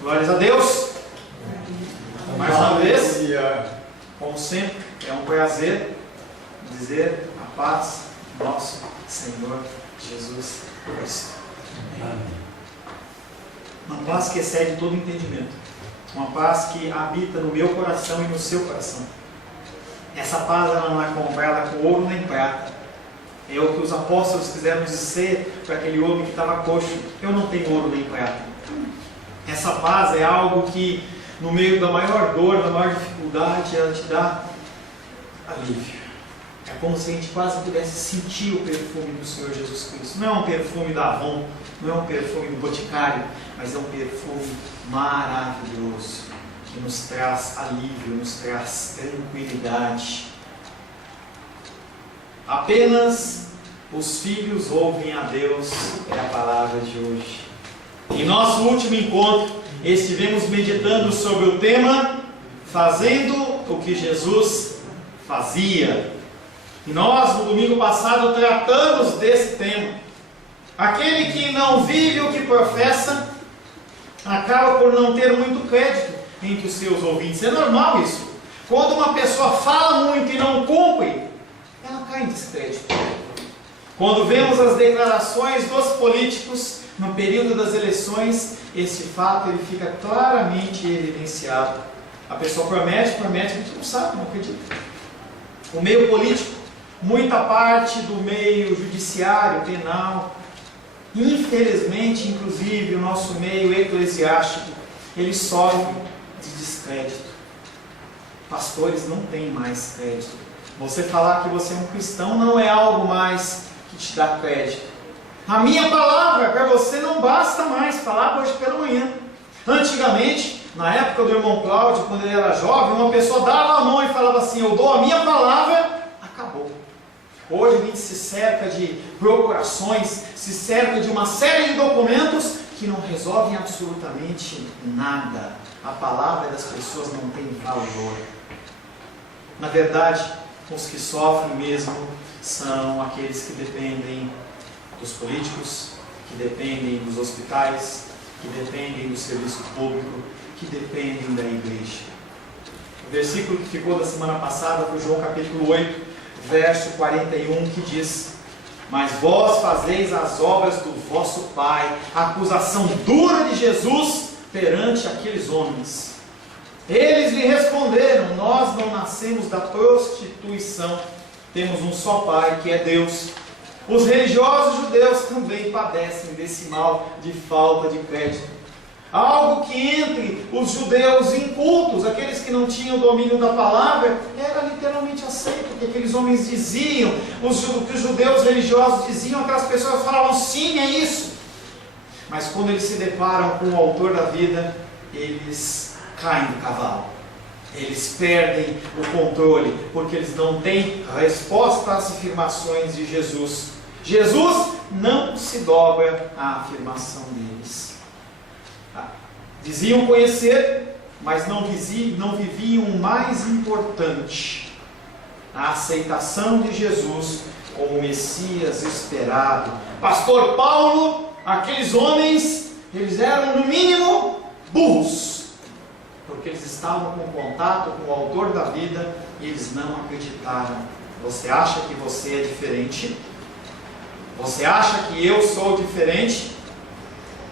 Glórias a Deus. Mais uma vez, como sempre, é um prazer dizer a paz do nosso Senhor Jesus Cristo. Uma paz que excede todo entendimento. Uma paz que habita no meu coração e no seu coração. Essa paz ela não é comprada com ouro nem prata. É o que os apóstolos quiseram dizer para aquele homem que estava coxo: eu não tenho ouro nem prata. Essa paz é algo que, no meio da maior dor, da maior dificuldade, ela te dá alívio. É como se a gente quase pudesse sentir o perfume do Senhor Jesus Cristo. Não é um perfume da Avon, não é um perfume do Boticário, mas é um perfume maravilhoso, que nos traz alívio, nos traz tranquilidade. Apenas os filhos ouvem a Deus, é a palavra de hoje. Em nosso último encontro, estivemos meditando sobre o tema Fazendo o que Jesus fazia. E nós, no domingo passado, tratamos desse tema. Aquele que não vive o que professa, acaba por não ter muito crédito entre os seus ouvintes. É normal isso. Quando uma pessoa fala muito e não cumpre, ela cai em descrédito. Quando vemos as declarações dos políticos no período das eleições, esse fato ele fica claramente evidenciado. A pessoa promete, a gente não sabe, não acredita. O meio político, muita parte do meio judiciário, penal, infelizmente, inclusive o nosso meio eclesiástico, ele sofre de descrédito. Pastores não têm mais crédito. Você falar que você é um cristão não é algo mais que te dá crédito. A minha palavra para você não basta mais falar hoje pela manhã. Antigamente, na época do irmão Cláudio, quando ele era jovem, uma pessoa dava a mão e falava assim: eu dou a minha palavra, acabou. Hoje a gente se cerca de procurações, se cerca de uma série de documentos que não resolvem absolutamente nada. A palavra das pessoas não tem valor. Na verdade, os que sofrem mesmo são aqueles que dependem dos políticos, que dependem dos hospitais, que dependem do serviço público, que dependem da igreja. O versículo que ficou da semana passada foi João capítulo 8, verso 41, que diz: mas vós fazeis as obras do vosso Pai. A acusação dura de Jesus perante aqueles homens. Eles lhe responderam: nós não nascemos da prostituição, temos um só Pai, que é Deus. Os religiosos judeus também padecem desse mal de falta de crédito. Algo que entre os judeus incultos, aqueles que não tinham domínio da palavra, era literalmente aceito, o que aqueles homens diziam, o que os judeus religiosos diziam, aquelas pessoas falavam: sim, é isso. Mas quando eles se deparam com o autor da vida, eles caem do cavalo. Eles perdem o controle, porque eles não têm resposta às afirmações de Jesus. Jesus não se dobra à afirmação deles. Diziam conhecer, mas não viviam o mais importante: a aceitação de Jesus como o Messias esperado. Pastor Paulo, aqueles homens, eles eram no mínimo burros, porque eles estavam com contato com o autor da vida e eles não acreditaram. Você acha que você é diferente? Você acha que eu sou diferente?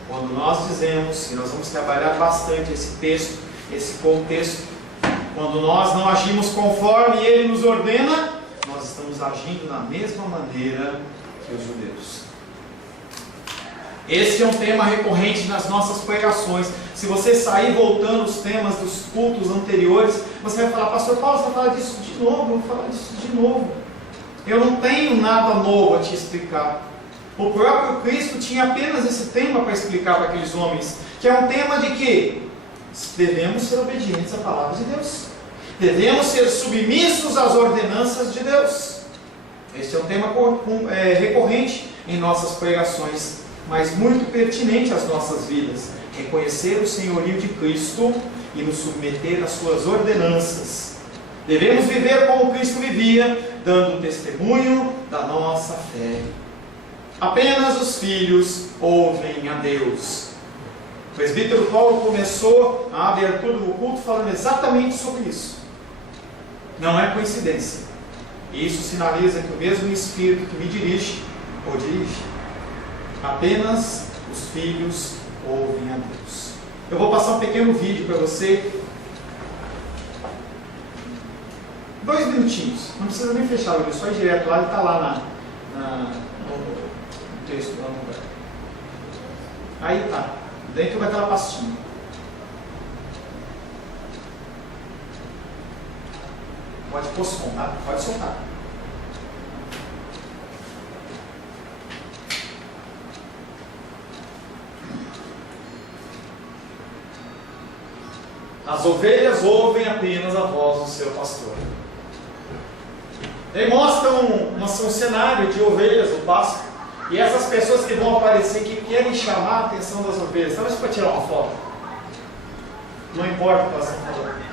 Quando nós dizemos, e nós vamos trabalhar bastante esse texto, esse contexto, quando nós não agimos conforme Ele nos ordena, nós estamos agindo da mesma maneira que os judeus. Esse é um tema recorrente nas nossas pregações. Se você sair voltando os temas dos cultos anteriores, você vai falar: pastor Paulo, você vai falar disso de novo? Eu vou falar disso de novo. Eu não tenho nada novo a te explicar. O próprio Cristo tinha apenas esse tema para explicar para aqueles homens, que é um tema de que devemos ser obedientes à palavra de Deus, devemos ser submissos às ordenanças de Deus. Este é um tema recorrente em nossas pregações, mas muito pertinente às nossas vidas: reconhecer o senhorio de Cristo e nos submeter às suas ordenanças. Devemos viver como Cristo vivia, dando testemunho da nossa fé. Apenas os filhos ouvem a Deus. O presbítero Paulo começou a abertura do culto falando exatamente sobre isso. Não é coincidência. E isso sinaliza que o mesmo Espírito que me dirige, ou dirige. Apenas os filhos ouvem a Deus. Eu vou passar um pequeno vídeo para você. 2 minutinhos. Não precisa nem fechar o vídeo, só ir direto lá. Ele está lá no texto, lá no lugar. Aí está. Dentro daquela pastinha. Pode pôr som, tá? Pode soltar. As ovelhas ouvem apenas a voz do seu pastor. Ele mostra um cenário de ovelhas do pasto. E essas pessoas que vão aparecer, que querem chamar a atenção das ovelhas, talvez para tirar uma foto. Não importa o que elas estão falando.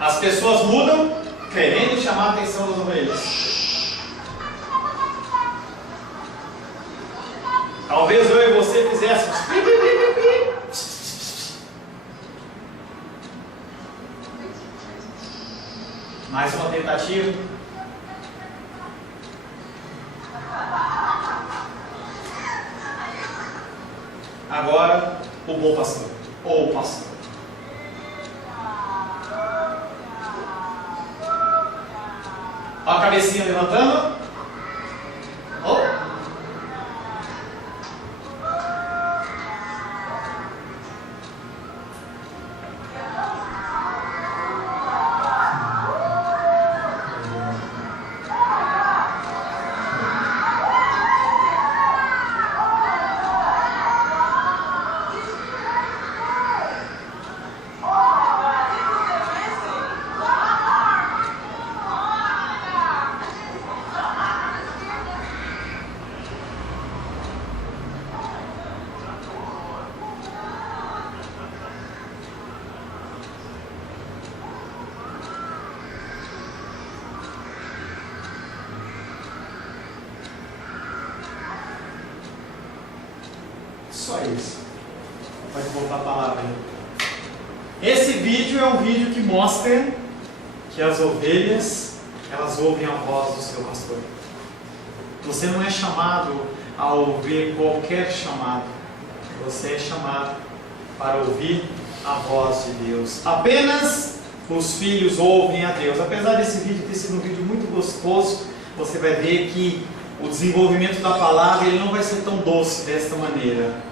As pessoas mudam, querendo chamar a atenção das ovelhas. Talvez eu e você fizéssemos. Mais uma tentativa. Agora, o bom pastor. Ou o pastor. Olha a cabecinha levantando. Oh. Só isso. Pode voltar a palavra. Esse vídeo é um vídeo que mostra que as ovelhas, elas ouvem a voz do seu pastor. Você não é chamado a ouvir qualquer chamado. Você é chamado para ouvir a voz de Deus. Apenas os filhos ouvem a Deus. Apesar desse vídeo ter sido um vídeo muito gostoso, você vai ver que o desenvolvimento da palavra ele não vai ser tão doce desta maneira.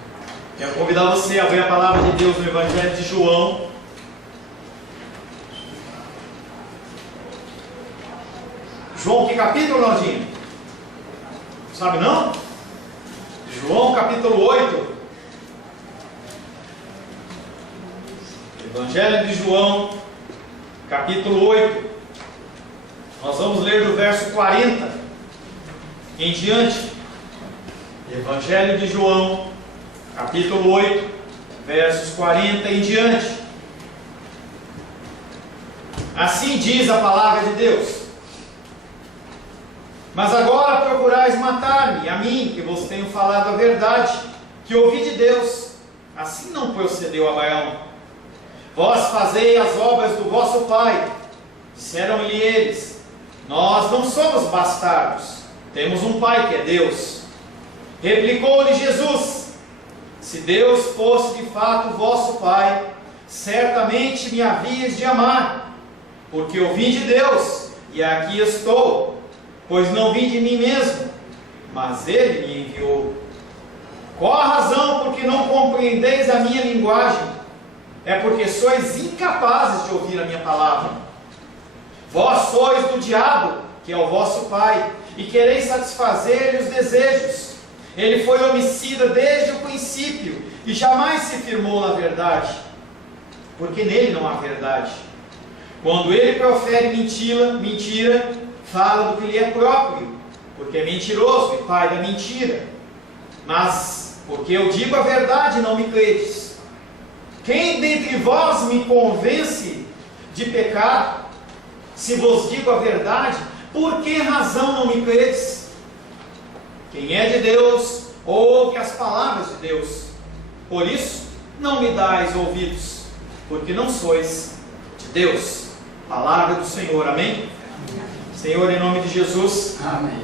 Quero convidar você a abrir a palavra de Deus no Evangelho de João. João, que capítulo, Naldinho? Sabe não? João capítulo 8. Evangelho de João, capítulo 8. Nós vamos ler do verso 40 em diante. Evangelho de João, capítulo 8, versos 40 em diante. Assim diz a palavra de Deus: mas agora procurais matar-me, a mim, que vos tenho falado a verdade, que ouvi de Deus. Assim não procedeu Abraão. Vós fazei as obras do vosso pai. Disseram-lhe eles: nós não somos bastardos, temos um pai que é Deus. Replicou-lhe Jesus: se Deus fosse de fato vosso pai, certamente me havíeis de amar, porque eu vim de Deus, e aqui estou. Pois não vim de mim mesmo, mas Ele me enviou. Qual a razão por que não compreendeis a minha linguagem? É porque sois incapazes de ouvir a minha palavra. Vós sois do diabo, que é o vosso pai, e quereis satisfazer-lhe os desejos. Ele foi homicida desde o princípio, e jamais se firmou na verdade, porque nele não há verdade. Quando ele profere mentira, fala do que lhe é próprio, porque é mentiroso e pai da mentira. Mas, porque eu digo a verdade, não me credes. Quem dentre vós me convence de pecado? Se vos digo a verdade, por que razão não me credes? Quem é de Deus, ouve as palavras de Deus. Por isso, não me dais ouvidos, porque não sois de Deus. Palavra do Senhor, amém? Senhor, em nome de Jesus, Amém.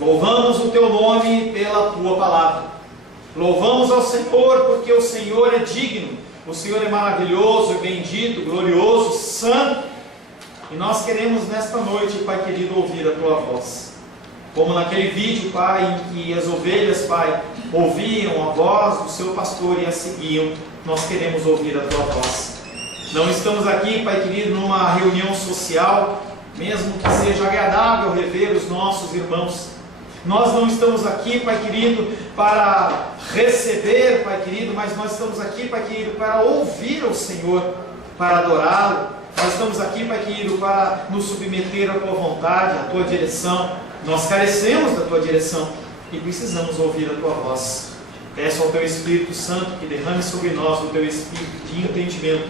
louvamos o Teu nome pela Tua palavra. Louvamos ao Senhor porque o Senhor é digno, o Senhor é maravilhoso, bendito, glorioso, santo. E nós queremos nesta noite, Pai querido, ouvir a Tua voz. Como naquele vídeo, Pai, em que as ovelhas, Pai, ouviam a voz do seu pastor e a seguiam, nós queremos ouvir a Tua voz. Não estamos aqui, Pai querido, numa reunião social, mesmo que seja agradável rever os nossos irmãos. Nós não estamos aqui, Pai querido, para receber, Pai querido, mas nós estamos aqui, Pai querido, para ouvir ao Senhor, para adorá-lo. Nós estamos aqui, Pai querido, para nos submeter à Tua vontade, à Tua direção. Nós carecemos da Tua direção e precisamos ouvir a Tua voz. Peço ao Teu Espírito Santo que derrame sobre nós o Teu Espírito de entendimento,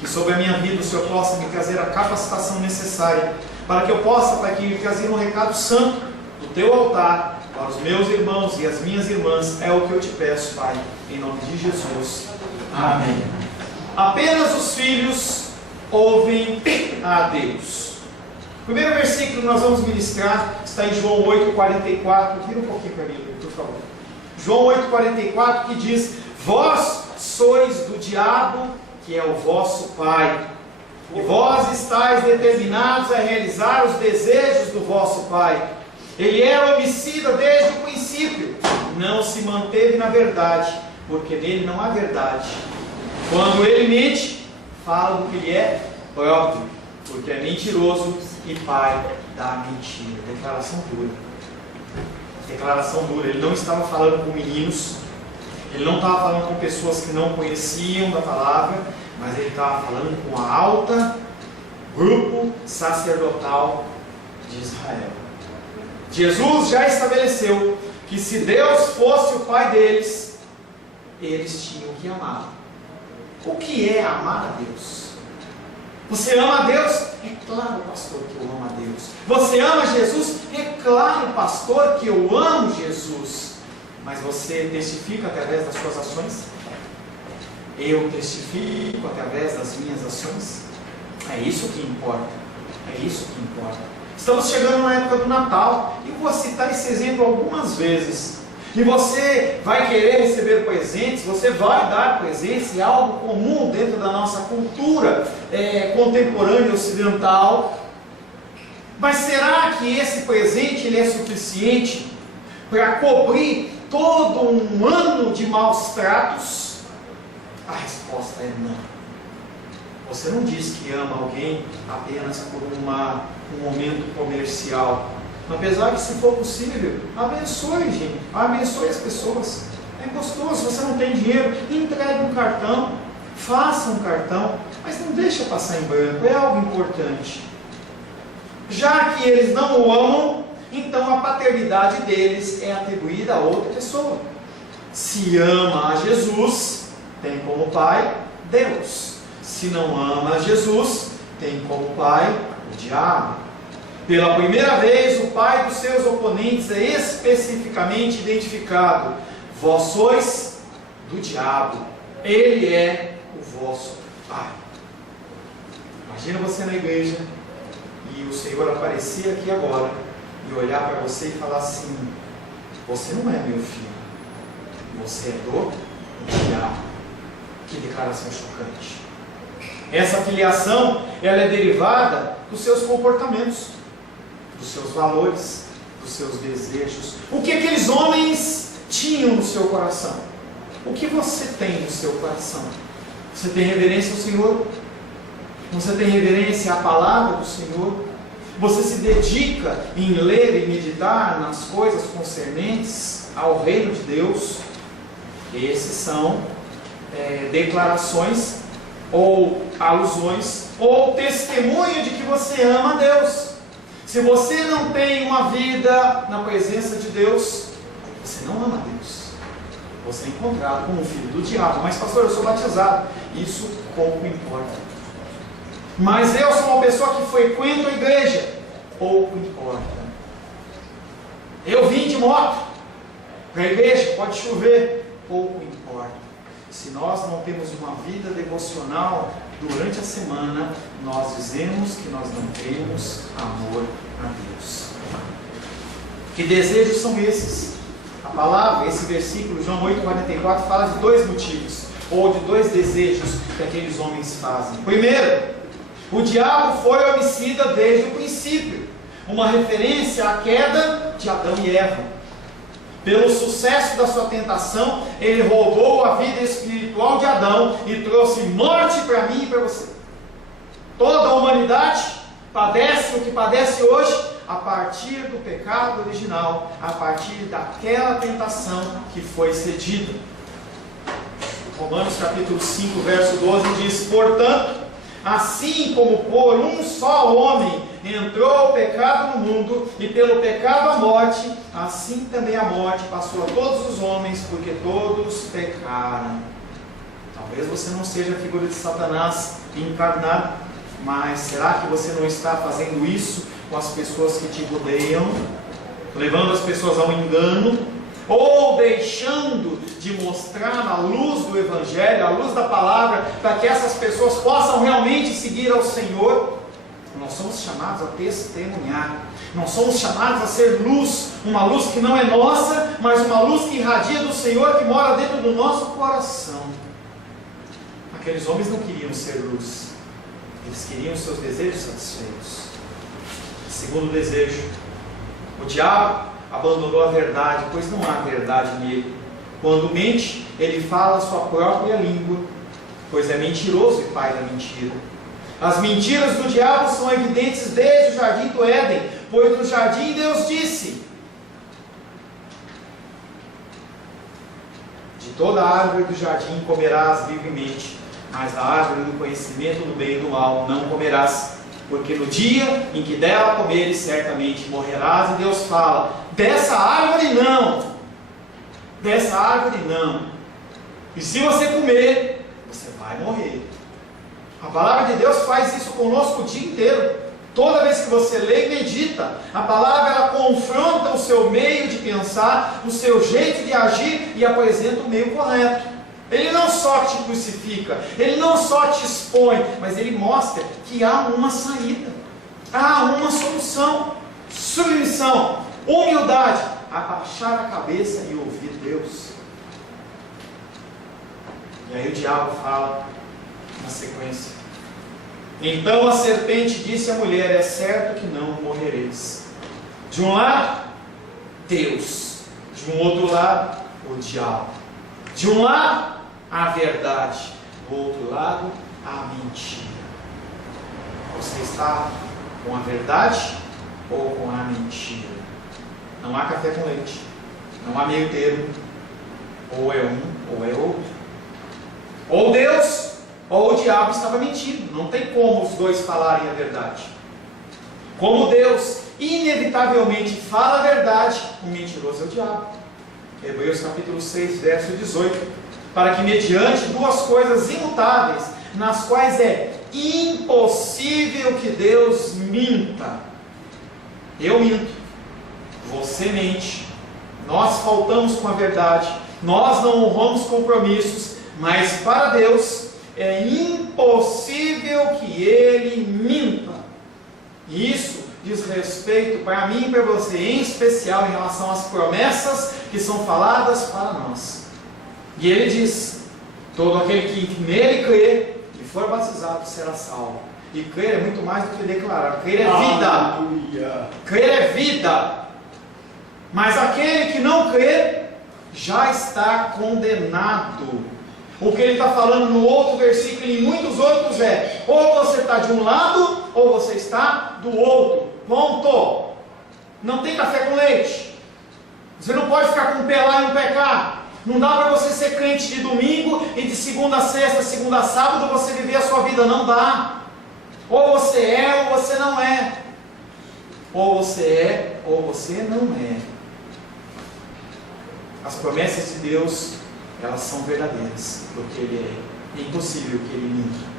que sobre a minha vida o Senhor possa me trazer a capacitação necessária, para que eu possa, Pai querido, trazer um recado santo do Teu altar para os meus irmãos e as minhas irmãs. É o que eu te peço, Pai, em nome de Jesus. Amém. Apenas os filhos ouvem a Deus. O primeiro versículo que nós vamos ministrar está em João 8,44. Vira um pouquinho para mim, por favor. João 8,44, que diz: vós sois do diabo, que é o vosso pai, e vós estáis determinados a realizar os desejos do vosso pai. Ele era homicida desde o princípio, não se manteve na verdade, porque nele não há verdade. Quando ele mente, fala do que lhe é próprio, porque é mentiroso e pai da mentira. Declaração dura. Declaração dura. Ele não estava falando com meninos, ele não estava falando com pessoas que não conheciam da palavra, mas ele estava falando com a alta grupo sacerdotal de Israel. Jesus já estabeleceu que se Deus fosse o pai deles, eles tinham que amá-lo. O que é amar a Deus? Você ama a Deus? É claro, pastor, que eu amo a Deus. Você ama Jesus? É claro, pastor, que eu amo Jesus. Mas você testifica através das suas ações? Eu testifico através das minhas ações? É isso que importa. É isso que importa. Estamos chegando na época do Natal e vou citar esse exemplo algumas vezes. E você vai querer receber presentes, você vai dar presentes, é algo comum dentro da nossa cultura contemporânea ocidental. Mas será que esse presente ele é suficiente para cobrir todo um ano de maus tratos? A resposta é não. Você não diz que ama alguém apenas por um momento comercial. Apesar que, se for possível, abençoe, gente. Abençoe as pessoas. É gostoso. Se você não tem dinheiro, entregue um cartão. Faça um cartão. Mas não deixa passar em branco. É algo importante. Já que eles não o amam, então a paternidade deles é atribuída a outra pessoa. Se ama a Jesus, tem como pai Deus. Se não ama a Jesus, tem como pai o diabo. Pela primeira vez, o pai dos seus oponentes é especificamente identificado. Vós sois do diabo, ele é o vosso pai. Imagina você na igreja e o Senhor aparecer aqui agora e olhar para você e falar assim: você não é meu filho, você é do diabo. Que declaração chocante. Essa filiação, ela é derivada dos seus comportamentos, dos seus valores, dos seus desejos. O que aqueles homens tinham no seu coração? O que você tem no seu coração? Você tem reverência ao Senhor? Você tem reverência à palavra do Senhor? Você se dedica em ler e meditar nas coisas concernentes ao reino de Deus? Esses são declarações ou alusões ou testemunho de que você ama a Deus. Se você não tem uma vida na presença de Deus, você não ama a Deus. Você é encontrado como um filho do diabo. Mas pastor, eu sou batizado. isso pouco importa. Mas eu sou uma pessoa que frequento a igreja, pouco importa. Eu vim de moto para a igreja, pode chover, pouco importa. Se nós não temos uma vida devocional durante a semana, nós dizemos que nós não temos amor a Deus. Que desejos são esses? A palavra, esse versículo, João 8,44, fala de dois motivos, ou de dois desejos que aqueles homens fazem. Primeiro, o diabo foi homicida desde o princípio, uma referência à queda de Adão e Eva. Pelo sucesso da sua tentação, ele roubou a vida espiritual de Adão e trouxe morte para mim e para você. Toda a humanidade padece o que padece hoje a partir do pecado original, a partir daquela tentação que foi cedida. Romanos capítulo 5, verso 12 diz: portanto, assim como por um só homem entrou o pecado no mundo, e pelo pecado a morte, assim também a morte passou a todos os homens, porque todos pecaram. Talvez você não seja a figura de Satanás encarnado, mas será que você não está fazendo isso com as pessoas que te rodeiam, levando as pessoas ao engano, ou deixando de mostrar a luz do Evangelho, a luz da palavra, para que essas pessoas possam realmente seguir ao Senhor? Nós somos chamados a testemunhar, nós somos chamados a ser luz, uma luz que não é nossa, mas uma luz que irradia do Senhor, que mora dentro do nosso coração. Aqueles homens não queriam ser luz, eles queriam seus desejos satisfeitos. Segundo desejo, o diabo abandonou a verdade, pois não há verdade nele. Quando mente, ele fala a sua própria língua, pois é mentiroso e pai da mentira. As mentiras do diabo são evidentes desde o jardim do Éden, pois no jardim Deus disse: de toda a árvore do jardim comerás livremente, mas da árvore do conhecimento do bem e do mal não comerás, porque no dia em que dela comeres, certamente morrerás. E Deus fala: dessa árvore não, dessa árvore não, e se você comer, você vai morrer. A palavra de Deus faz isso conosco o dia inteiro. Toda vez que você lê e medita, a palavra ela confronta o seu meio de pensar, o seu jeito de agir, e apresenta o meio correto. Ele não só te crucifica, ele não só te expõe, mas ele mostra que há uma saída, há uma solução. Submissão, humildade, abaixar a cabeça e ouvir Deus. E aí o diabo fala na sequência: então a serpente disse à mulher: é certo que não morrereis. De um lado, Deus; de um outro lado, o diabo. De um lado, a verdade; do outro lado, a mentira. Você está com a verdade ou com a mentira? Não há café com leite, não há meio termo. Ou é um ou é outro. Ou Deus ou o diabo estava mentindo. Não tem como os dois falarem a verdade. Como Deus inevitavelmente fala a verdade, o mentiroso é o diabo. Hebreus capítulo 6, verso 18: para que mediante duas coisas imutáveis, nas quais é impossível que Deus minta. Eu minto, você mente, nós faltamos com a verdade, nós não honramos compromissos, mas para Deus é impossível que Ele minta. E isso diz respeito para mim e para você, em especial em relação às promessas que são faladas para nós. E Ele diz: todo aquele que nele crê e for batizado será salvo. E crer é muito mais do que declarar. Crer é vida. Aleluia. Crer é vida. Mas aquele que não crê já está condenado. O que ele está falando no outro versículo e em muitos outros é: ou você está de um lado, ou você está do outro. Ponto. Não tem café com leite. Você não pode ficar com o pé lá e não pecar. Não dá para você ser crente de domingo e de segunda a sexta, segunda a sábado, você viver a sua vida. Não dá. Ou você é ou você não é. Ou você é ou você não é. As promessas de Deus, elas são verdadeiras, porque Ele é. é impossível que Ele minta.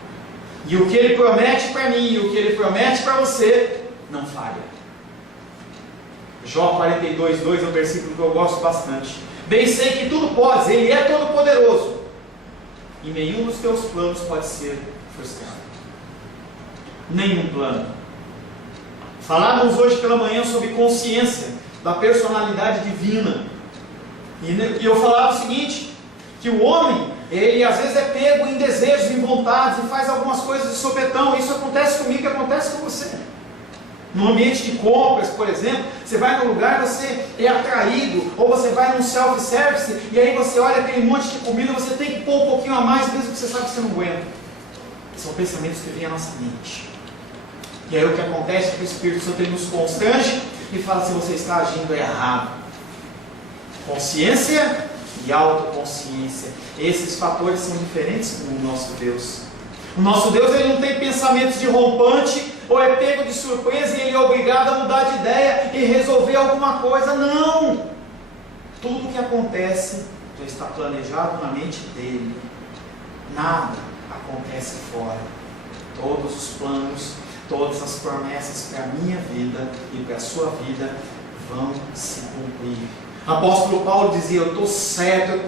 E o que Ele promete para mim e o que Ele promete para você, não falha. Jó 42:2 é um versículo que eu gosto bastante. Bem sei que tudo podes, Ele é todo poderoso, e nenhum dos teus planos pode ser frustrado. Nenhum plano. Falávamos hoje pela manhã sobre consciência da personalidade divina. E eu falava o seguinte, que o homem, ele às vezes é pego em desejos, em vontades, e faz algumas coisas de sopetão. Isso acontece comigo e acontece com você. No ambiente de compras, por exemplo, você vai num lugar, você é atraído, ou você vai num self-service, e aí você olha aquele monte de comida, você tem que pôr um pouquinho a mais, mesmo que você sabe que você não aguenta. São pensamentos que vêm à nossa mente. E aí o que acontece é que o Espírito Santo nos constrange e fala assim: você está agindo errado. Consciência e autoconsciência. Esses fatores são diferentes com o nosso Deus. O nosso Deus, ele não tem pensamentos de rompante, ou é pego de surpresa e ele é obrigado a mudar de ideia e resolver alguma coisa. Não! Tudo que acontece já está planejado na mente dele. Nada acontece fora. Todos os planos, todas as promessas para a minha vida e para a sua vida vão se cumprir. O apóstolo Paulo dizia: eu estou certo,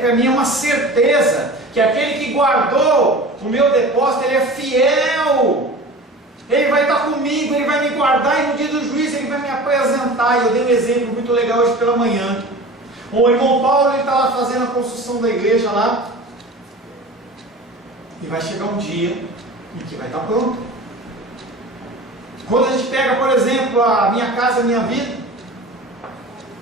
para mim é uma certeza que aquele que guardou o meu depósito, ele é fiel. Ele vai estar comigo, ele vai me guardar, e no dia do juízo ele vai me apresentar. E eu dei um exemplo muito legal hoje pela manhã. O irmão Paulo, ele está lá fazendo a construção da igreja lá, e vai chegar um dia em que vai estar pronto. Quando a gente pega, por exemplo, a Minha Casa Minha Vida,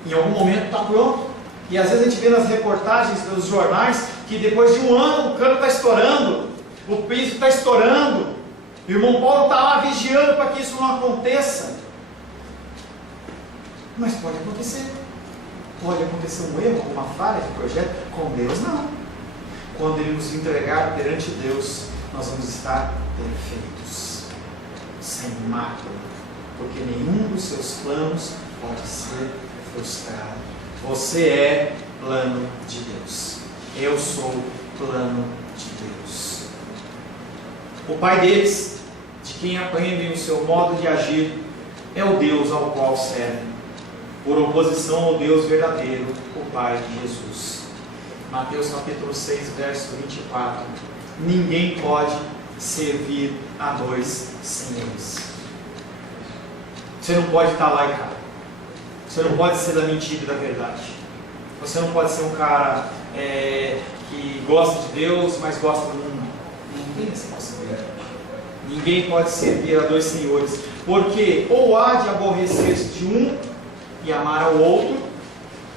em algum momento está pronto. E às vezes a gente vê nas reportagens dos jornais que depois de um ano o cano está estourando, o piso está estourando. O irmão Paulo está lá vigiando para que isso não aconteça. Mas pode acontecer. Pode acontecer um erro, uma falha de projeto. Com Deus não. Quando Ele nos entregar perante Deus, nós vamos estar perfeitos, sem mácula, porque nenhum dos seus planos pode ser frustrado. Você é plano de Deus. Eu sou plano de Deus. O Pai deles, de quem aprendem o seu modo de agir, é o Deus ao qual servem, por oposição ao Deus verdadeiro, o Pai de Jesus. Mateus capítulo 6, verso 24. Ninguém pode servir a dois senhores. Você não pode estar lá e cá. Você não pode ser da mentira e da verdade. Você não pode ser um cara que gosta de Deus, mas gosta do mundo. Não tem essa possibilidade. Ninguém pode servir a dois senhores, porque ou há de aborrecer-se de um e amar ao outro,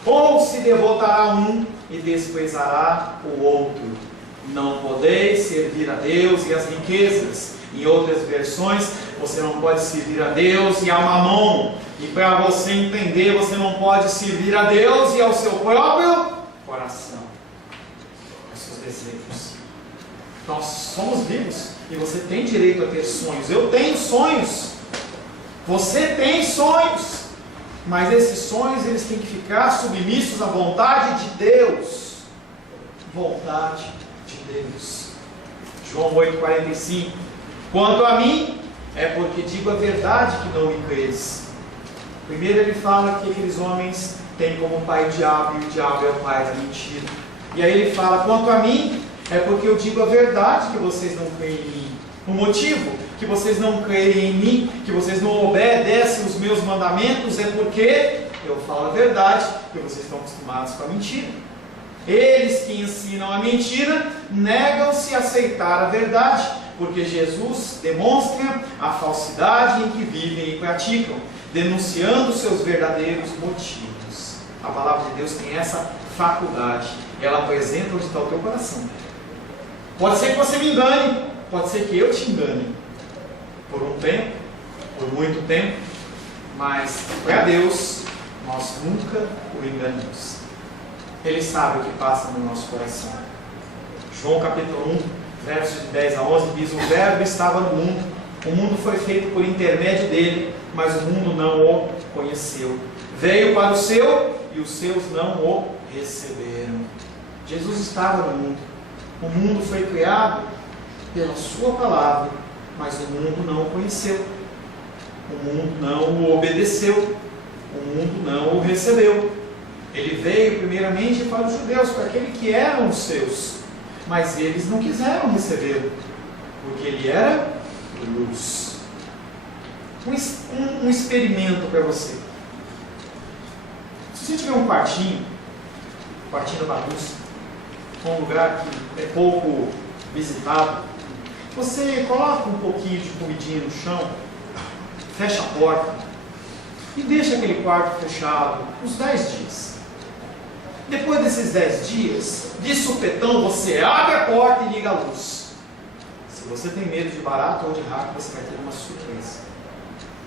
ou se devotará a um e desprezará o outro. Não podeis servir a Deus e as riquezas. Em outras versões, você não pode servir a Deus e a Mamon. E para você entender, você não pode servir a Deus e ao seu próprio coração, aos seus desejos. Nós somos vivos e você tem direito a ter sonhos. Eu tenho sonhos. Você tem sonhos. Mas esses sonhos, eles têm que ficar submissos à vontade de Deus. Vontade de Deus. João 8,45. Quanto a mim, é porque digo a verdade que não me credes. Primeiro ele fala que aqueles homens têm como pai o diabo, e o diabo é o pai da mentira. E aí ele fala: quanto a mim, é porque eu digo a verdade que vocês não creem em mim. O motivo que vocês não creem em mim, que vocês não obedecem os meus mandamentos, é porque eu falo a verdade, que vocês estão acostumados com a mentira. Eles que ensinam a mentira, negam-se a aceitar a verdade, porque Jesus demonstra a falsidade em que vivem e praticam, denunciando seus verdadeiros motivos. A palavra de Deus tem essa faculdade. Ela apresenta onde está o teu coração. Pode ser que você me engane, pode ser que eu te engane, por um tempo, por muito tempo, mas para Deus nós nunca o enganamos. Ele sabe o que passa no nosso coração. João capítulo 1, versos de 10 a 11 diz: o verbo estava no mundo, o mundo foi feito por intermédio dele, mas o mundo não o conheceu. Veio para o seu e os seus não o receberam. Jesus estava no mundo, O mundo foi criado pela sua palavra, mas o mundo não o conheceu. O mundo não o obedeceu. O mundo não o recebeu. Ele veio primeiramente para os judeus, para aqueles que eram os seus, mas eles não quiseram recebê-lo, porque ele era luz. Um experimento para você. Se você tiver um quartinho da bagunça, um lugar que é pouco visitado, você coloca um pouquinho de comidinha no chão, fecha a porta e deixa aquele quarto fechado uns 10 dias. Depois desses 10 dias, de supetão, você abre a porta e liga a luz. Se você tem medo de barato ou de rato, você vai ter uma surpresa.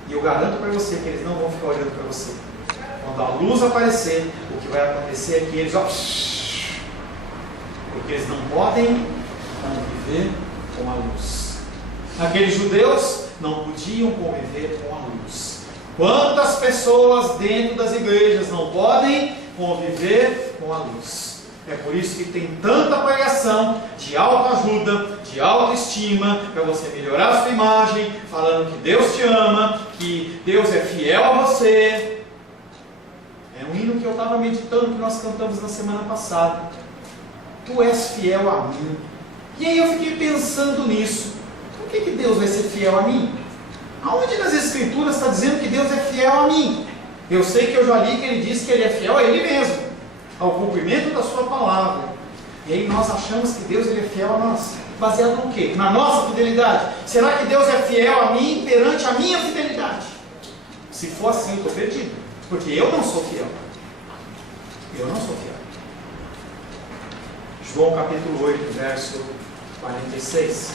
E eu garanto para você que eles não vão ficar olhando para você. Quando a luz aparecer, o que vai acontecer é que eles, porque eles não podem conviver com a luz. Aqueles judeus não podiam conviver com a luz. Quantas pessoas dentro das igrejas não podem conviver com a luz? É por isso que tem tanta pregação de autoajuda, de autoestima, para você melhorar a sua imagem, falando que Deus te ama, que Deus é fiel a você. É um hino que eu estava meditando, que nós cantamos na semana passada. Tu és fiel a mim. E aí eu fiquei pensando nisso. Por que Deus vai ser fiel a mim? Aonde nas Escrituras está dizendo que Deus é fiel a mim? Eu sei que eu já li que ele diz que ele é fiel a ele mesmo, ao cumprimento da sua palavra. E aí nós achamos que Deus ele é fiel a nós. Baseado no quê? Na nossa fidelidade. Será que Deus é fiel a mim perante a minha fidelidade? Se for assim, eu estou perdido. Porque eu não sou fiel. Eu não sou fiel. João capítulo 8, verso 46.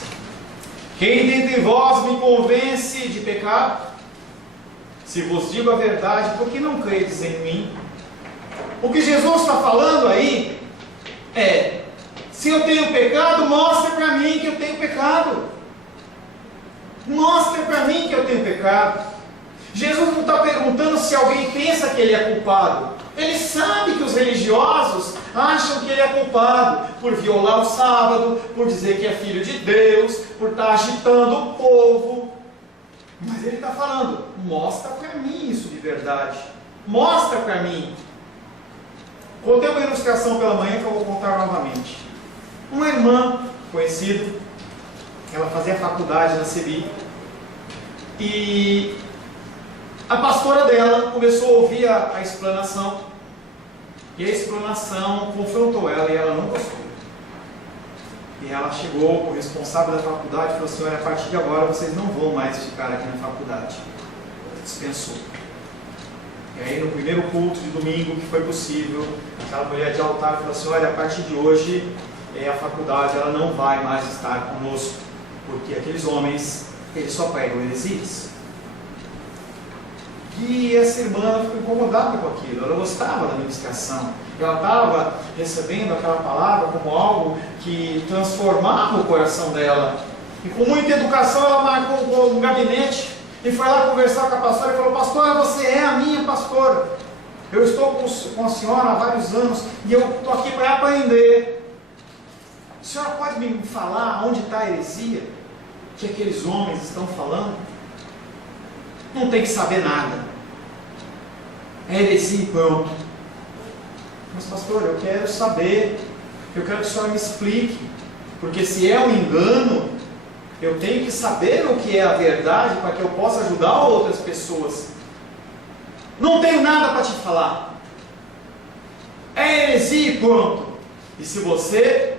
Quem dentre vós me convence de pecado? Se vos digo a verdade, por que não credes em mim? O que Jesus está falando aí é: se eu tenho pecado, mostre para mim que eu tenho pecado. Mostre para mim que eu tenho pecado. Jesus não está perguntando se alguém pensa que ele é culpado. Ele sabe que os religiosos acham que ele é culpado por violar o sábado, por dizer que é filho de Deus, por estar agitando o povo. Mas ele está falando: mostra para mim isso de verdade. Mostra para mim. Contei uma ilustração pela manhã que eu vou contar novamente. Uma irmã conhecida, ela fazia faculdade na CEBI, e a pastora dela começou a ouvir a explanação, e a explanação confrontou ela e ela não gostou. E ela chegou com o responsável da faculdade e falou assim: olha, a partir de agora vocês não vão mais ficar aqui na faculdade. Dispensou. E aí no primeiro culto de domingo que foi possível, aquela mulher de altar falou assim: olha, a partir de hoje a faculdade ela não vai mais estar conosco, porque aqueles homens, eles só pregam heresias. E essa irmã ficou incomodada com aquilo, ela gostava da ministração, ela estava recebendo aquela palavra como algo que transformava o coração dela, e com muita educação ela marcou um gabinete e foi lá conversar com a pastora e falou: pastora, você é a minha pastora, eu estou com a senhora há vários anos e eu estou aqui para aprender. A senhora pode me falar onde está a heresia que aqueles homens estão falando? Não tem que saber nada. É heresia e pronto. Mas pastor, eu quero saber. Eu quero que a senhora me explique. Porque se é um engano, eu tenho que saber o que é a verdade para que eu possa ajudar outras pessoas. Não tenho nada para te falar. É heresia e pronto. E se você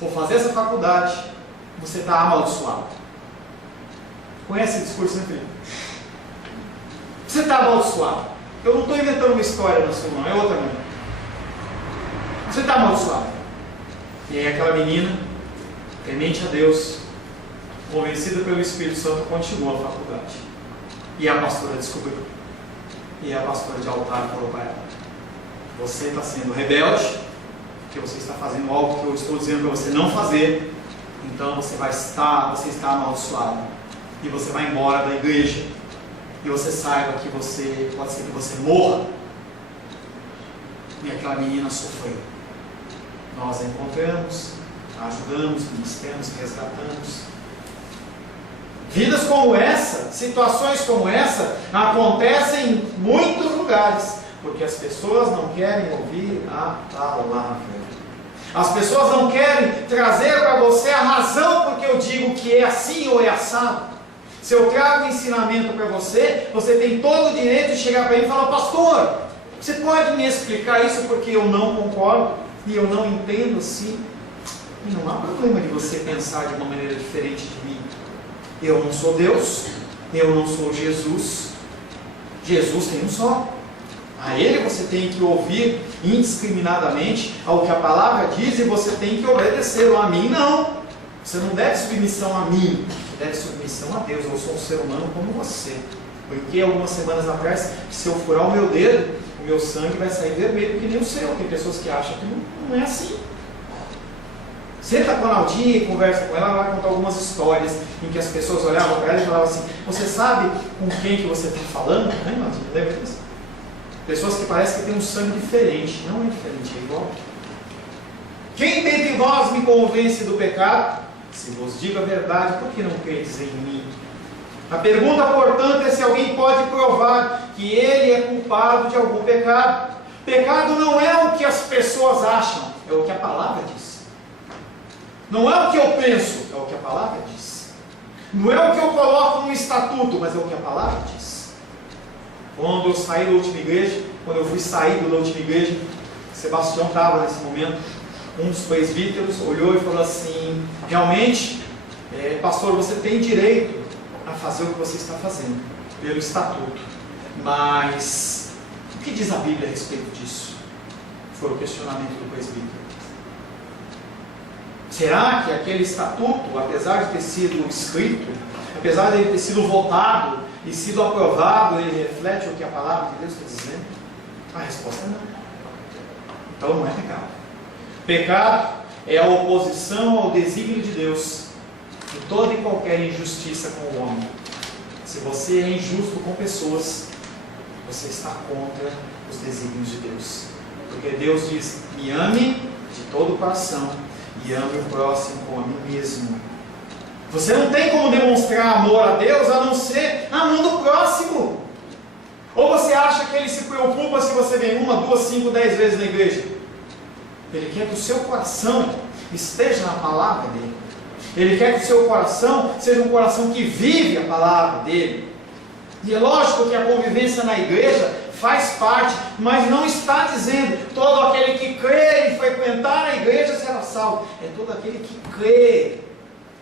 for fazer essa faculdade, você está amaldiçoado. Conhece esse discurso, né, Felipe? Você está amaldiçoado. Eu não estou inventando uma história na sua mão, é outra mãe. Você está amaldiçoado. E aí aquela menina, temente a Deus, convencida pelo Espírito Santo, continuou a faculdade. E a pastora descobriu. E a pastora de altar falou para ela: você está sendo rebelde, porque você está fazendo algo que eu estou dizendo para você não fazer, então você está amaldiçoado. E você vai embora da igreja. E você saiba que pode ser que você morra. E aquela menina sofreu. Nós a encontramos, ajudamos, ministramos, resgatamos. Vidas como essa, situações como essa, acontecem em muitos lugares, porque as pessoas não querem ouvir a palavra. As pessoas não querem trazer para você a razão porque eu digo que é assim ou é assado. Se eu trago ensinamento para você, você tem todo o direito de chegar para ele e falar: pastor, você pode me explicar isso porque eu não concordo e eu não entendo assim? E não há problema de você pensar de uma maneira diferente de mim. Eu não sou Deus, eu não sou Jesus. Jesus tem um só. A Ele você tem que ouvir indiscriminadamente ao que a palavra diz e você tem que obedecê-lo. A mim não. Você não deve submissão a mim, você deve submissão a Deus. Eu sou um ser humano como você. Porque algumas semanas atrás, se eu furar o meu dedo, o meu sangue vai sair vermelho que nem o seu. Tem pessoas que acham que não é assim. Senta com a Naldinha e conversa com ela, ela vai contar algumas histórias em que as pessoas olhavam para ela e falavam assim: você sabe com quem que você está falando? Né, Naldinha? Lembra disso? Pessoas que parecem que têm um sangue diferente. Não é diferente, é igual. Quem dentre vós me convence do pecado? Se vos digo a verdade, por que não credes em mim? A pergunta, portanto, é se alguém pode provar que ele é culpado de algum pecado. Pecado não é o que as pessoas acham, é o que a palavra diz. Não é o que eu penso, é o que a palavra diz. Não é o que eu coloco no estatuto, mas é o que a palavra diz. Quando eu saí da última igreja, quando eu fui saído da última igreja, Sebastião estava nesse momento, um dos presbíteros olhou e falou assim: realmente, pastor, você tem direito a fazer o que você está fazendo, pelo estatuto, mas o que diz a Bíblia a respeito disso? Foi o questionamento do presbítero. Será que aquele estatuto, apesar de ter sido escrito, apesar de ele ter sido votado e sido aprovado, ele reflete o que a palavra de Deus está dizendo? A resposta é não. Então não é pecado. Pecado é a oposição ao desígnio de Deus em toda e qualquer injustiça com o homem. Se você é injusto com pessoas, você está contra os desígnios de Deus. Porque Deus diz: me ame de todo o coração e ame o próximo como a mim mesmo. Você não tem como demonstrar amor a Deus a não ser amando o próximo. Ou você acha que Ele se preocupa se você vem 1, 2, 5, 10 vezes na igreja? Ele quer que o seu coração esteja na palavra dEle. Ele quer que o seu coração seja um coração que vive a palavra dEle. E é lógico que a convivência na igreja faz parte, mas não está dizendo todo aquele que crê e frequentar a igreja será salvo. É todo aquele que crê.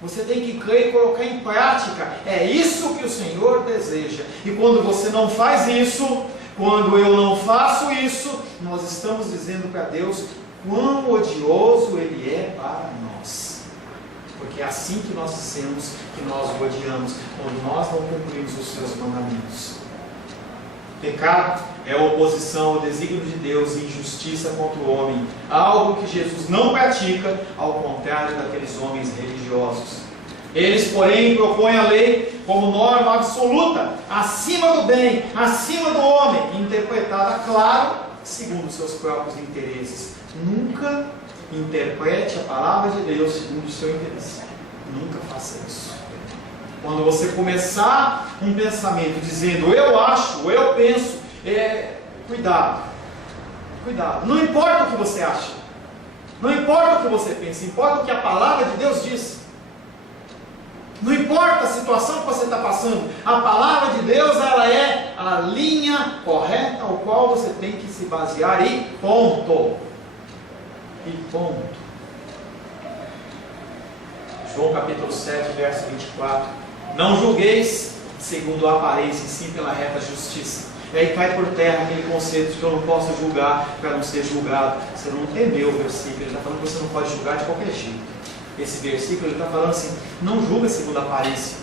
Você tem que crer e colocar em prática. É isso que o Senhor deseja. E quando você não faz isso, quando eu não faço isso, nós estamos dizendo para Deus quão odioso Ele é para nós. Porque é assim que nós dizemos que nós o odiamos, quando nós não cumprimos os seus mandamentos. Pecado é oposição ao desígnio de Deus e injustiça contra o homem, algo que Jesus não pratica, ao contrário daqueles homens religiosos. Eles, porém, propõem a lei como norma absoluta, acima do bem, acima do homem, interpretada, claro, segundo os seus próprios interesses. Nunca interprete a palavra de Deus segundo o seu interesse. Nunca faça isso. Quando você começar um pensamento dizendo eu acho, eu penso, cuidado. Cuidado. Não importa o que você acha. Não importa o que você pensa. Importa o que a palavra de Deus diz. Não importa a situação que você está passando. A palavra de Deus, ela é a linha correta ao qual você tem que se basear e ponto. E ponto. João capítulo 7, verso 24. Não julgueis segundo a aparência, e sim pela reta justiça. E aí cai por terra aquele conceito de que eu não posso julgar para não ser julgado. Você não entendeu o versículo. Ele está falando que você não pode julgar de qualquer jeito. Esse versículo ele está falando assim: não julga segundo a aparência.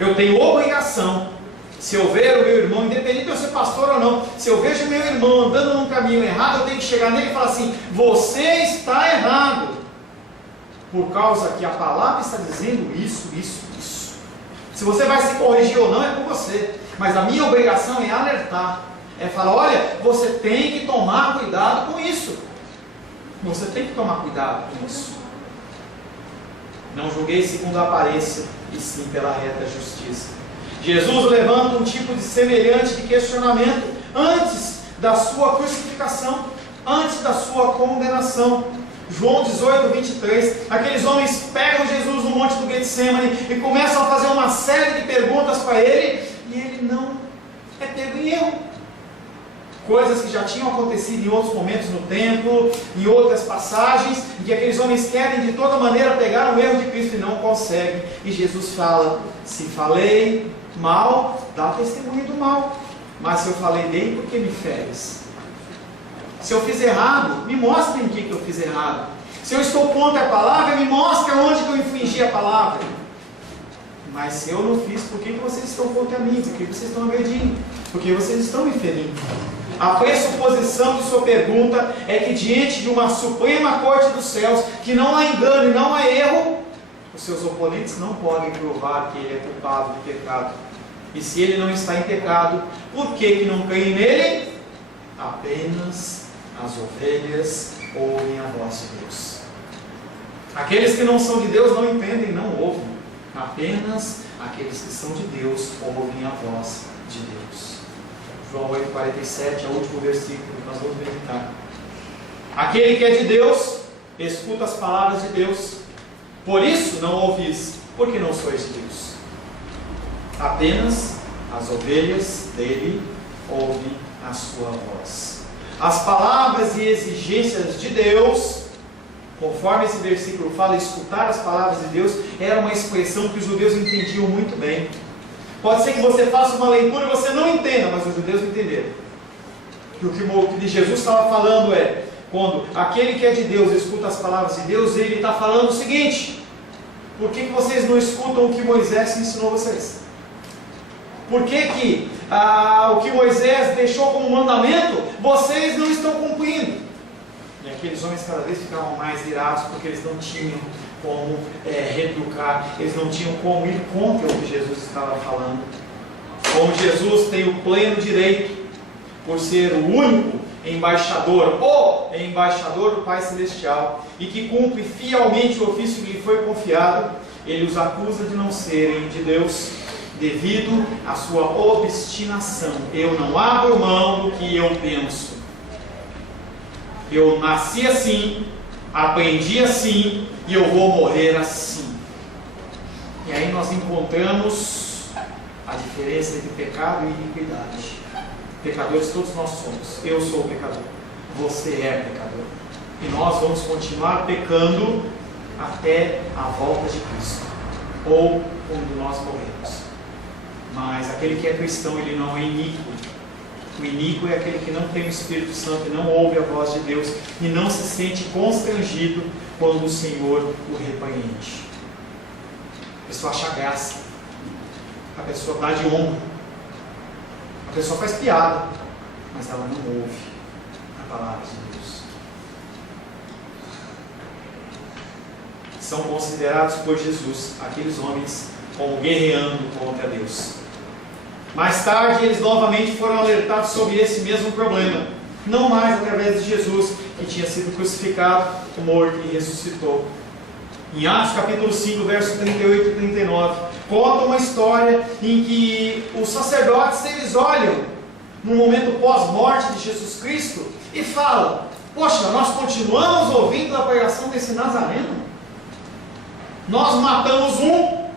Eu tenho obrigação. Se eu ver o meu irmão, independente de eu ser pastor ou não, se eu vejo o meu irmão andando num caminho errado, eu tenho que chegar nele e falar assim: você está errado, por causa que a palavra está dizendo isso, isso, isso. Se você vai se corrigir ou não, é com você. Mas a minha obrigação é alertar. É falar: olha, você tem que tomar cuidado com isso. Você tem que tomar cuidado com isso. Não julguei segundo a aparência, e sim pela reta justiça. Jesus levanta um tipo de semelhante de questionamento antes da sua crucificação, antes da sua condenação. João 18, 23, aqueles homens pegam Jesus no monte do Getsemane e começam a fazer uma série de perguntas para ele, e ele não é pego em erro. Coisas que já tinham acontecido em outros momentos no templo, em outras passagens, em que aqueles homens querem de toda maneira pegar o erro de Cristo e não conseguem. E Jesus fala: se falei mal, dá testemunho do mal, mas se eu falei bem, por que me feres? Se eu fiz errado, me mostre em que eu fiz errado. Se eu estou contra a palavra, me mostre onde que eu infringi a palavra. Mas se eu não fiz, por que vocês estão contra mim? Por que vocês estão agredindo? Por que vocês estão me ferindo? A pressuposição de sua pergunta é que diante de uma suprema corte dos céus, que não há engano e não há erro, os seus oponentes não podem provar que ele é culpado de pecado. E se ele não está em pecado, por que não creem nele? Apenas as ovelhas ouvem a voz de Deus. Aqueles que não são de Deus não entendem, não ouvem. Apenas aqueles que são de Deus ouvem a voz de Deus. João 8,47 é o último versículo que nós vamos meditar. Aquele que é de Deus, escuta as palavras de Deus. Por isso não ouvis, porque não sois de Deus. Apenas as ovelhas dele ouvem a sua voz. As palavras e exigências de Deus, conforme esse versículo fala, escutar as palavras de Deus, era uma expressão que os judeus entendiam muito bem. Pode ser que você faça uma leitura e você não entenda, mas os judeus entenderam. Que o que Jesus estava falando é, quando aquele que é de Deus escuta as palavras de Deus, ele está falando o seguinte: por que vocês não escutam o que Moisés ensinou vocês? Por que o que Moisés deixou como mandamento, vocês não estão cumprindo? E aqueles homens cada vez ficavam mais irados, porque eles não tinham como reeducar, eles não tinham como ir contra o que Jesus estava falando. Como Jesus tem o pleno direito, por ser o único embaixador, o embaixador do Pai Celestial, e que cumpre fielmente o ofício que lhe foi confiado, ele os acusa de não serem de Deus, devido à sua obstinação. Eu não abro mão do que eu penso. Eu nasci assim, aprendi assim, e eu vou morrer assim. E aí nós encontramos a diferença entre pecado e iniquidade. Pecadores todos nós somos. Eu sou pecador, você é pecador, e nós vamos continuar pecando até a volta de Cristo, ou quando nós morrermos. Mas aquele que é cristão, ele não é iníquo. O iníquo é aquele que não tem o Espírito Santo, e não ouve a voz de Deus, e não se sente constrangido quando o Senhor o repreende. A pessoa acha graça, a pessoa dá de ombro, a pessoa faz piada, mas ela não ouve a palavra de Deus. São considerados por Jesus, aqueles homens, como guerreando contra Deus. Mais tarde, eles novamente foram alertados sobre esse mesmo problema, não mais através de Jesus, que tinha sido crucificado, morto e ressuscitou. Em Atos capítulo 5, versos 38 e 39, conta uma história em que os sacerdotes, eles olham no momento pós-morte de Jesus Cristo e falam: poxa, nós continuamos ouvindo a pregação desse Nazareno? Nós matamos um,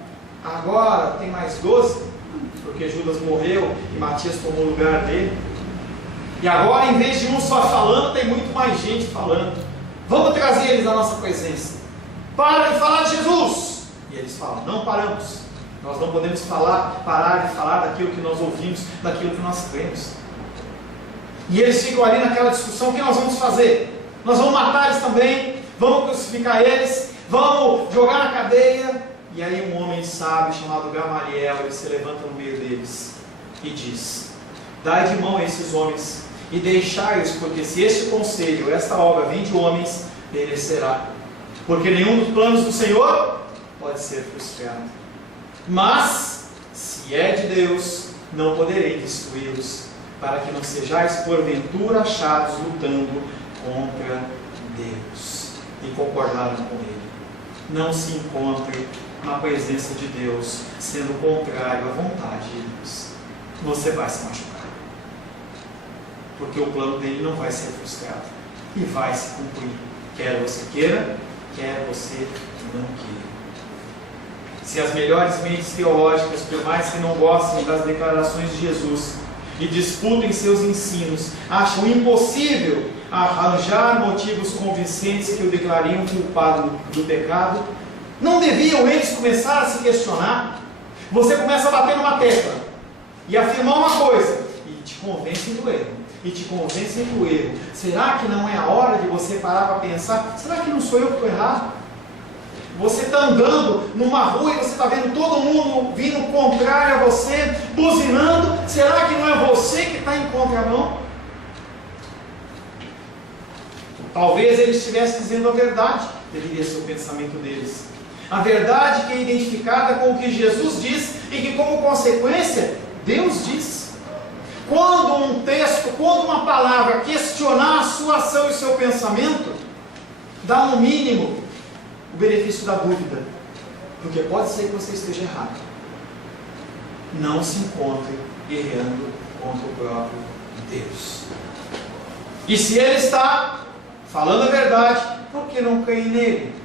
agora tem mais 12, porque Judas morreu e Matias tomou o lugar dele. E agora, em vez de um só falando, tem muito mais gente falando. Vamos trazer eles à nossa presença. Para de falar de Jesus. E eles falam: não paramos. Nós não podemos parar de falar daquilo que nós ouvimos, daquilo que nós cremos. E eles ficam ali naquela discussão: o que nós vamos fazer? Nós vamos matar eles também? Vamos crucificar eles? Vamos jogar na cadeia? E aí um homem sábio chamado Gamaliel, ele se levanta no meio deles e diz: dai de mão a esses homens e deixai-os, porque se este conselho, esta obra vem de homens, perecerá. Porque nenhum dos planos do Senhor pode ser frustrado. Mas, se é de Deus, não poderei destruí-los, para que não sejais porventura achados lutando contra Deus. E concordaram com ele. não se encontre na presença de Deus, sendo contrário à vontade de Deus. Você vai se machucar, porque o plano dele não vai ser frustrado e vai se cumprir, quer você queira, quer você não queira. Se as melhores mentes teológicas, por mais que não gostem das declarações de Jesus e disputem seus ensinos, acham impossível arranjar motivos convincentes que o declariam culpado do pecado, não deviam eles começar a se questionar? Você começa a bater numa tecla e afirmar uma coisa, e te convencem do erro, e te convencem do erro. Será que não é a hora de você parar para pensar, será que não sou eu que estou errado? Você está andando numa rua e você está vendo todo mundo vindo contrário a você, buzinando, será que não é você que está em contramão? Talvez eles estivessem dizendo a verdade, deveria ser o pensamento deles. A verdade que é identificada com o que Jesus diz e que, como consequência, Deus diz. Quando um texto, quando uma palavra questionar a sua ação e o seu pensamento, dá no mínimo o benefício da dúvida, porque pode ser que você esteja errado. Não se encontre errando contra o próprio Deus. E se ele está falando a verdade, por que não cair nele?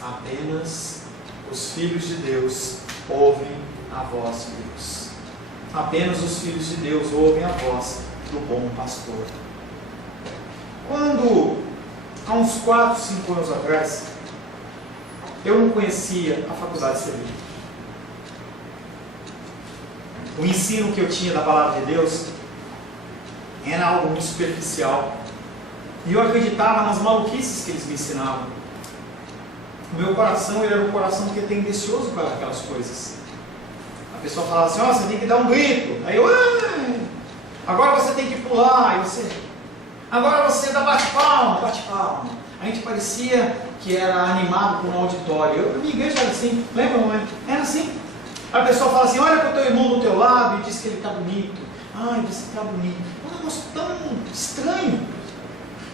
Apenas os filhos de Deus ouvem a voz de Deus. Apenas os filhos de Deus ouvem a voz do bom pastor. Quando, há uns 4, 5 anos atrás, eu não conhecia a faculdade de Sevilha. O ensino que eu tinha da palavra de Deus era algo muito superficial. E eu acreditava nas maluquices que eles me ensinavam. O meu coração era um coração que é tendencioso para aquelas coisas. A pessoa falava assim, ó, você tem que dar um grito. Aí eu, agora você tem que pular. Aí você, agora você dá bate-palma, bate-palma. A gente parecia que era animado por um auditório. A minha igreja era assim, lembra, mãe? Era assim. A pessoa fala assim, olha para o teu irmão do teu lado e diz que ele está bonito. Ai, você está bonito. É um negócio tão estranho.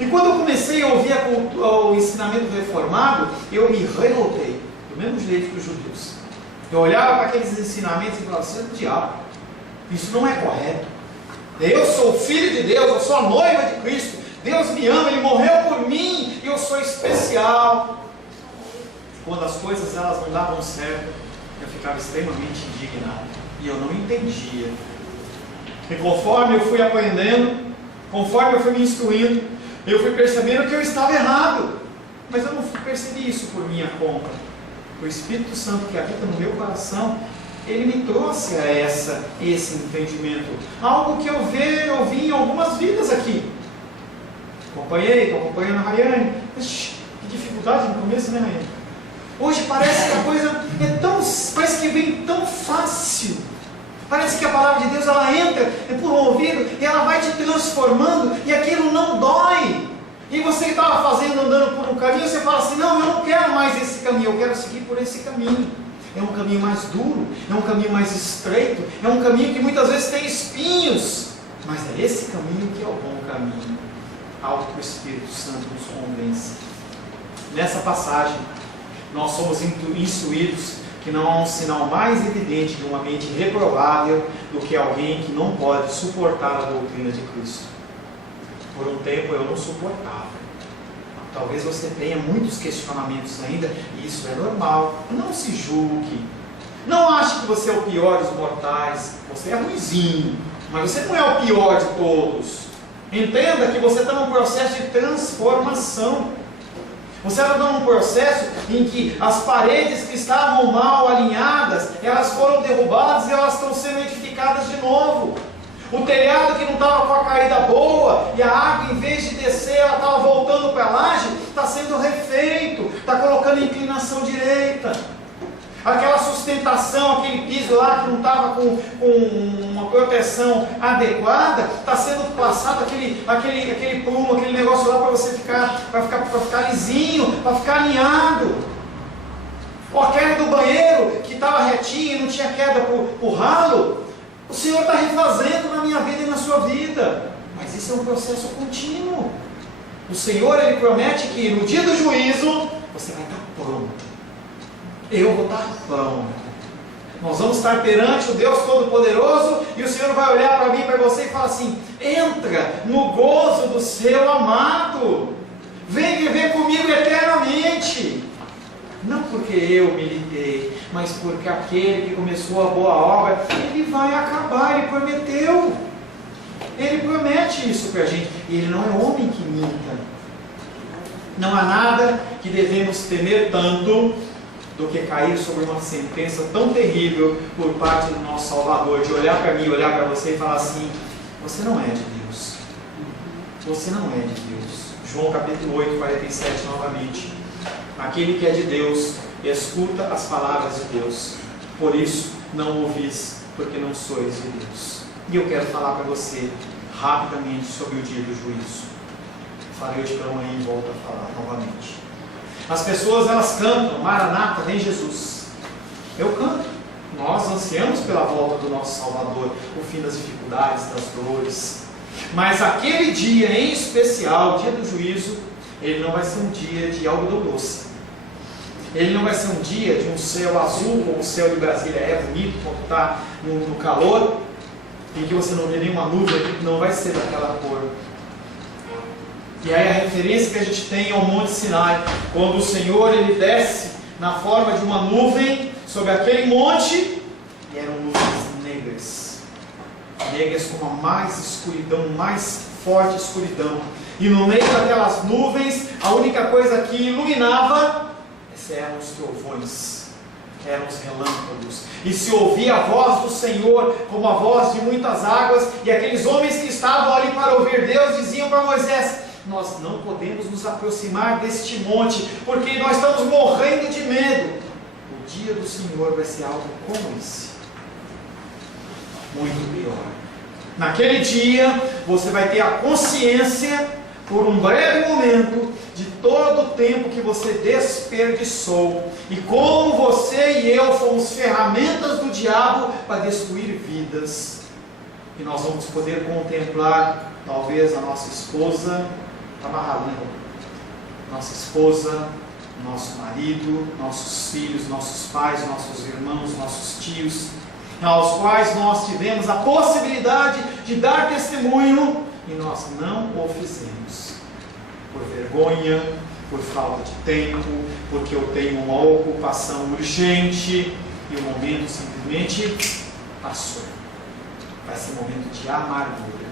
E quando eu comecei a ouvir o ensinamento reformado, eu me revoltei, do mesmo jeito que os judeus. Eu olhava para aqueles ensinamentos e falava, você é do diabo, isso não é correto. Eu sou filho de Deus, eu sou a noiva de Cristo, Deus me ama, Ele morreu por mim, e eu sou especial. Quando as coisas elas não davam certo, eu ficava extremamente indignado, e eu não entendia. E conforme eu fui aprendendo, conforme eu fui me instruindo, eu fui percebendo que eu estava errado, mas eu não percebi isso por minha conta. O Espírito Santo que habita no meu coração, ele me trouxe a esse entendimento. Algo que eu vi em algumas vidas aqui. Estou acompanhando a Rayane. Que dificuldade no começo, né, Rayane? Hoje parece que a coisa parece que vem tão fácil. Parece que a palavra de Deus ela entra por um ouvido e ela vai te transformando e aquilo não dói. E você estava andando por um caminho, você fala assim, não, eu não quero mais esse caminho, eu quero seguir por esse caminho. É um caminho mais duro, é um caminho mais estreito, é um caminho que muitas vezes tem espinhos, mas é esse caminho que é o bom caminho, ao que o Espírito Santo nos convence. Nessa passagem, nós somos instruídos que não há um sinal mais evidente de uma mente reprovável do que alguém que não pode suportar a doutrina de Cristo. Por um tempo eu não suportava. Talvez você tenha muitos questionamentos ainda, e isso é normal. Não se julgue. Não ache que você é o pior dos mortais. Você é ruinzinho, mas você não é o pior de todos. Entenda que você está num processo de transformação. Você está num processo em que as paredes que estavam mal alinhadas, elas foram derrubadas e elas estão sendo edificadas de novo. O telhado que não estava com a caída boa, e a água em vez de descer, ela estava voltando para a laje, está sendo refeito, está colocando a inclinação direita. Aquela sustentação, aquele piso lá que não estava com uma proteção adequada, está sendo passado aquele prumo, aquele negócio lá para ficar lisinho, para ficar alinhado. A queda do banheiro que estava retinha e não tinha queda por ralo, o Senhor está refazendo na minha vida e na sua vida. Mas isso é um processo contínuo. O Senhor, Ele promete que no dia do juízo, você vai estar pronto. eu vou estar pronto. Nós vamos estar perante o Deus Todo-Poderoso e o Senhor vai olhar para mim e para você e falar assim: entra no gozo do seu amado, vem viver comigo eternamente. Não porque eu militei, mas porque aquele que começou a boa obra, ele vai acabar, ele prometeu. Ele promete isso para a gente. E ele não é homem que minta. Não há nada que devemos temer tanto do que cair sobre uma sentença tão terrível por parte do nosso Salvador, de olhar para mim, olhar para você e falar assim: você não é de Deus. Você não é de Deus. João capítulo 8, 47 novamente. Aquele que é de Deus, escuta as palavras de Deus. Por isso, não ouvis, porque não sois de Deus. E eu quero falar para você, rapidamente, sobre o dia do juízo. Farei hoje pela manhã e volto a falar novamente. As pessoas, elas cantam: Maranata, vem Jesus. Eu canto. Nós ansiamos pela volta do nosso Salvador, o fim das dificuldades, das dores. Mas aquele dia em especial, o dia do juízo, ele não vai ser um dia de algodão doce. Ele não vai ser um dia de um céu azul, como o céu de Brasília é bonito quando está no calor, em que você não vê nenhuma nuvem, não vai ser daquela cor. E aí a referência que a gente tem é o Monte Sinai, quando o Senhor ele desce na forma de uma nuvem sobre aquele monte, e eram nuvens negras, negras com uma mais escuridão, mais forte escuridão, e no meio daquelas nuvens, a única coisa que iluminava eram os trovões, eram os relâmpagos, e se ouvia a voz do Senhor como a voz de muitas águas, e aqueles homens que estavam ali para ouvir Deus diziam para Moisés: nós não podemos nos aproximar deste monte, porque nós estamos morrendo de medo. O dia do Senhor vai ser algo como esse, muito pior. Naquele dia, você vai ter a consciência, por um breve momento, de todo o tempo que você desperdiçou, e como você e eu fomos ferramentas do diabo para destruir vidas. E nós vamos poder contemplar, talvez, a nossa esposa, nossa esposa, nosso marido, nossos filhos, nossos pais, nossos irmãos, nossos tios, aos quais nós tivemos a possibilidade de dar testemunho e nós não o fizemos, por vergonha, por falta de tempo, porque eu tenho uma ocupação urgente e o momento simplesmente passou. Vai ser um momento de amargura,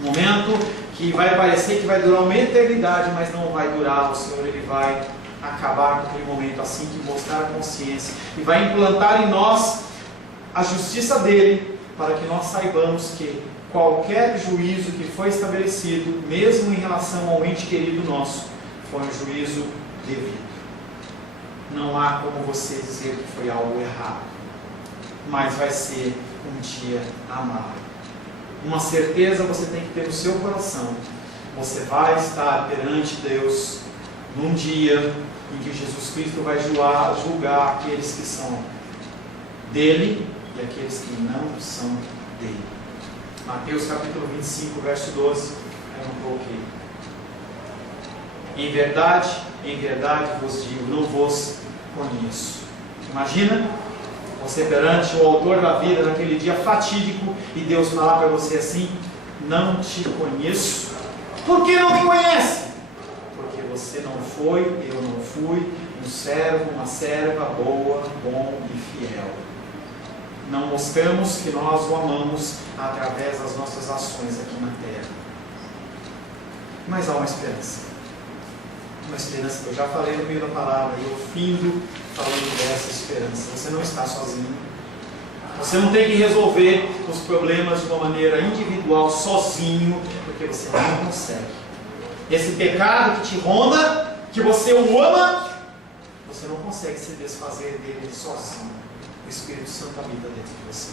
um momento que vai parecer que vai durar uma eternidade, mas não vai durar. O Senhor ele vai acabar com aquele momento assim que mostrar a consciência e vai implantar em nós a justiça dele, para que nós saibamos que qualquer juízo que foi estabelecido, mesmo em relação ao ente querido nosso, foi um juízo devido. Não há como você dizer que foi algo errado, mas vai ser um dia amargo. Uma certeza você tem que ter no seu coração: você vai estar perante Deus num dia em que Jesus Cristo vai julgar aqueles que são dele e aqueles que não são dele. Mateus capítulo 25, verso 12, eu não coloquei. Em verdade vos digo, não vos conheço. Imagina você perante o autor da vida naquele dia fatídico e Deus falar para você assim: não te conheço. Por que não me conhece? Porque você não foi, eu não fui, um servo, uma serva boa, bom e fiel. Não mostramos que nós o amamos através das nossas ações aqui na terra. Mas há uma esperança. Uma esperança que eu já falei no meio da palavra, e eu findo falando dessa esperança. Você não está sozinho. Você não tem que resolver os problemas de uma maneira individual, sozinho, porque você não consegue. Esse pecado que te ronda, que você o ama, você não consegue se desfazer dele sozinho. O Espírito Santo habita dentro de você.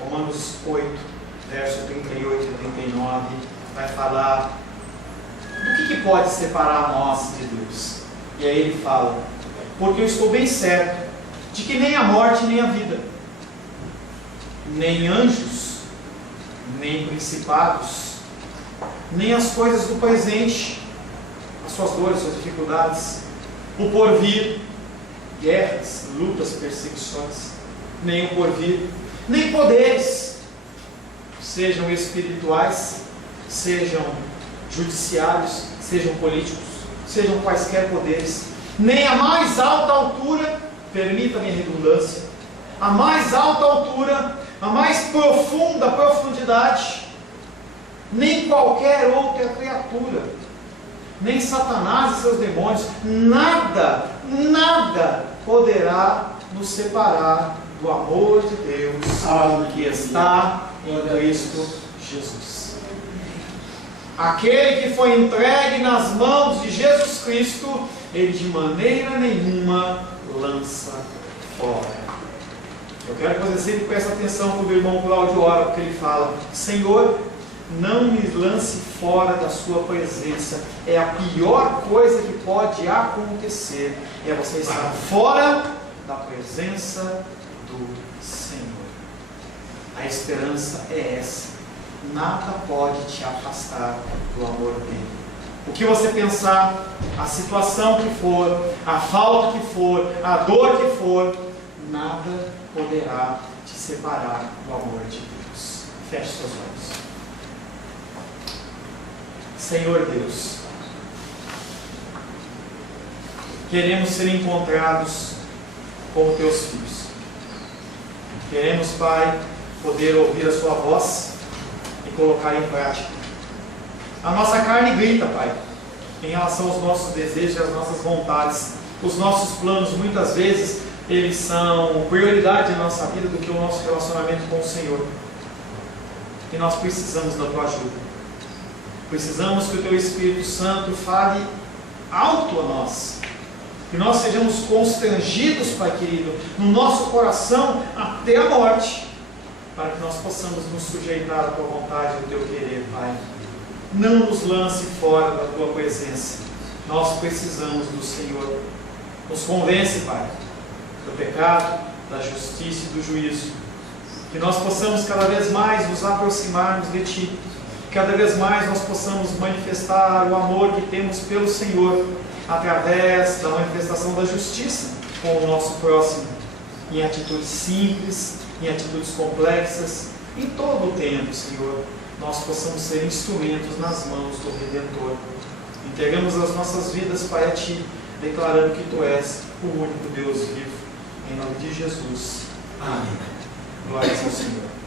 Romanos 8, verso 38 e 39, vai falar do que pode separar nós de Deus. E aí ele fala: porque eu estou bem certo de que nem a morte nem a vida, nem anjos, nem principados, nem as coisas do presente, as suas dores, as suas dificuldades, o porvir, guerras, lutas, perseguições, nem o porvir, nem poderes, sejam espirituais, sejam judiciários, sejam políticos, sejam quaisquer poderes, nem a mais alta altura, permita-me a redundância, a mais alta altura, a mais profunda profundidade, nem qualquer outra criatura, nem Satanás e seus demônios, nada poderá nos separar do amor de Deus que está em Cristo Jesus. Aquele que foi entregue nas mãos de Jesus Cristo, Ele de maneira nenhuma lança fora. Eu quero que você sempre preste atenção quando o irmão Cláudio ora, porque ele fala: Senhor, não me lance fora da sua presença. É a pior coisa que pode acontecer, é você estar fora da presença do Senhor. A esperança é essa: nada pode te afastar do amor dele. O que você pensar, a situação que for, a falta que for, a dor que for, nada poderá te separar do amor de Deus. Feche seus olhos. Senhor Deus, queremos ser encontrados como teus filhos. Queremos, Pai, poder ouvir a sua voz e colocar em prática. A nossa carne grita, Pai, em relação aos nossos desejos e às nossas vontades. Os nossos planos, muitas vezes, eles são prioridade na nossa vida do que o nosso relacionamento com o Senhor. E nós precisamos da tua ajuda. Precisamos que o teu Espírito Santo fale alto a nós. Que nós sejamos constrangidos, Pai querido, no nosso coração até a morte, para que nós possamos nos sujeitar à tua vontade e ao teu querer, Pai. Não nos lance fora da tua presença. Nós precisamos do Senhor. Nos convence, Pai, do pecado, da justiça e do juízo. Que nós possamos cada vez mais nos aproximarmos de Ti. Cada vez mais nós possamos manifestar o amor que temos pelo Senhor, através da manifestação da justiça com o nosso próximo, em atitudes simples, em atitudes complexas, em todo o tempo, Senhor, nós possamos ser instrumentos nas mãos do Redentor. Entregamos as nossas vidas, Pai, a Ti, declarando que Tu és o único Deus vivo, em nome de Jesus. Amém. Glórias ao Senhor.